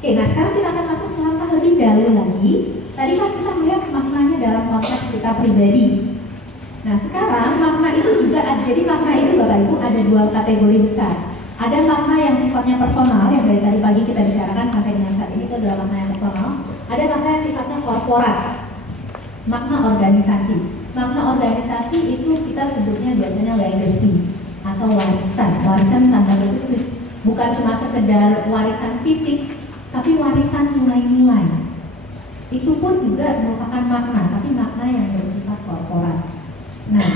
Oke, nah sekarang kita akan masuk selangkah lebih dalam lagi. Tadi kan kita melihat maknanya dalam konteks kita pribadi. Nah sekarang makna itu juga ada, jadi makna itu Bapak Ibu ada dua kategori besar. Ada makna yang sifatnya personal, yang dari tadi pagi kita bicarakan sampai dengan saat ini itu adalah makna yang personal. Ada makna yang sifatnya korporat, makna organisasi. Makna organisasi itu kita sebutnya biasanya legacy atau warisan. Warisan tanda kutip bukan cuma sekedar warisan fisik, tapi warisan nilai-nilai. Itu pun juga merupakan makna, tapi makna yang bersifat korporat. Nah,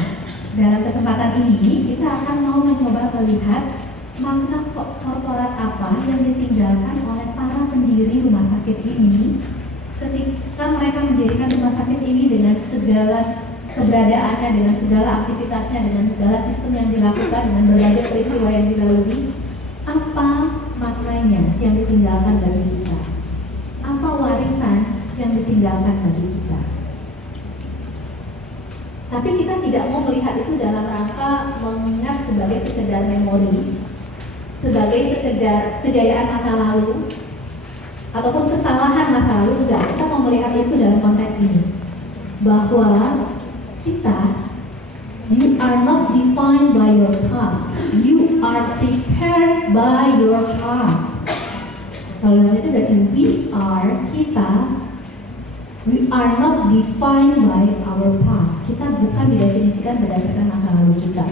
dalam kesempatan ini kita akan mau mencoba melihat makna korporat apa yang ditinggalkan oleh para pendiri rumah sakit ini ketika mereka mendirikan rumah sakit ini dengan segala keberadaannya, dengan segala aktivitasnya, dengan segala sistem yang dilakukan, dengan berbagai peristiwa yang dilalui. Apa maknanya yang ditinggalkan bagi kita? Apa warisan yang ditinggalkan bagi kita? Tapi kita tidak mau melihat itu dalam rangka mengingat sebagai sekedar memori, sebagai sekedar kejayaan masa lalu, ataupun kesalahan masa lalu. Enggak, kita mau melihat itu dalam konteks ini, bahwa kita, you are not defined by your past, you are prepared by your past. Kalau itu berarti we are not defined by our past. Kita bukan didefinisikan berdasarkan masa lalu kita,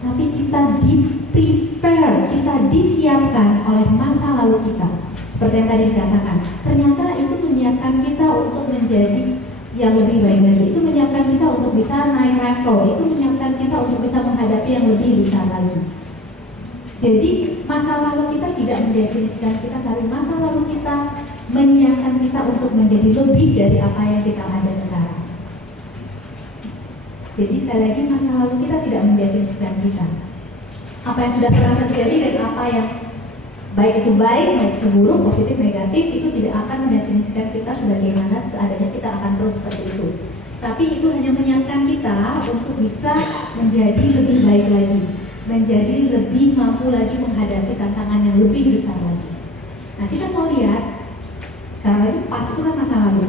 tapi kita di-prepare, kita disiapkan oleh masa lalu kita. Seperti yang tadi dikatakan, ternyata itu menyiapkan kita untuk menjadi yang lebih baik lagi. Itu menyiapkan kita untuk bisa naik level. Itu menyiapkan kita untuk bisa menghadapi yang lebih besar lagi. Jadi masa lalu kita tidak mendefinisikan kita, tapi masa lalu kita menyiapkan kita untuk menjadi lebih dari apa yang kita ada sekarang. Jadi sekali lagi, masa lalu kita tidak mendefinisikan kita. Apa yang sudah pernah terjadi dan apa yang baik itu buruk, positif, negatif, itu tidak akan mendefinisikan kita sebagaimana seadanya kita akan terus seperti itu. Tapi itu hanya menyiapkan kita untuk bisa menjadi lebih baik lagi, menjadi lebih mampu lagi menghadapi tantangan yang lebih besar lagi. Nah, kita mau lihat sekarang lagi, pas itu kan masa lalu.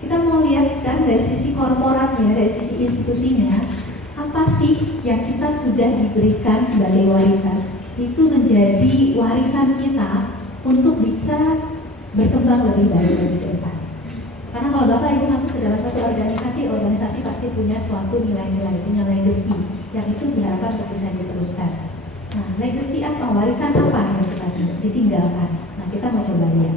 Kita mau lihat sekarang dari sisi korporatnya, dari sisi institusinya, apa sih yang kita sudah diberikan sebagai warisan? Itu menjadi warisan kita untuk bisa berkembang lebih baik lagi ke depan. Karena kalau Bapak Ibu masuk ke dalam suatu organisasi pasti punya suatu nilai-nilai, punya legacy yang itu diharapkan untuk bisa diteruskan. Nah, legacy apa? Warisan apa yang kita ditinggalkan? Nah, kita mau coba lihat.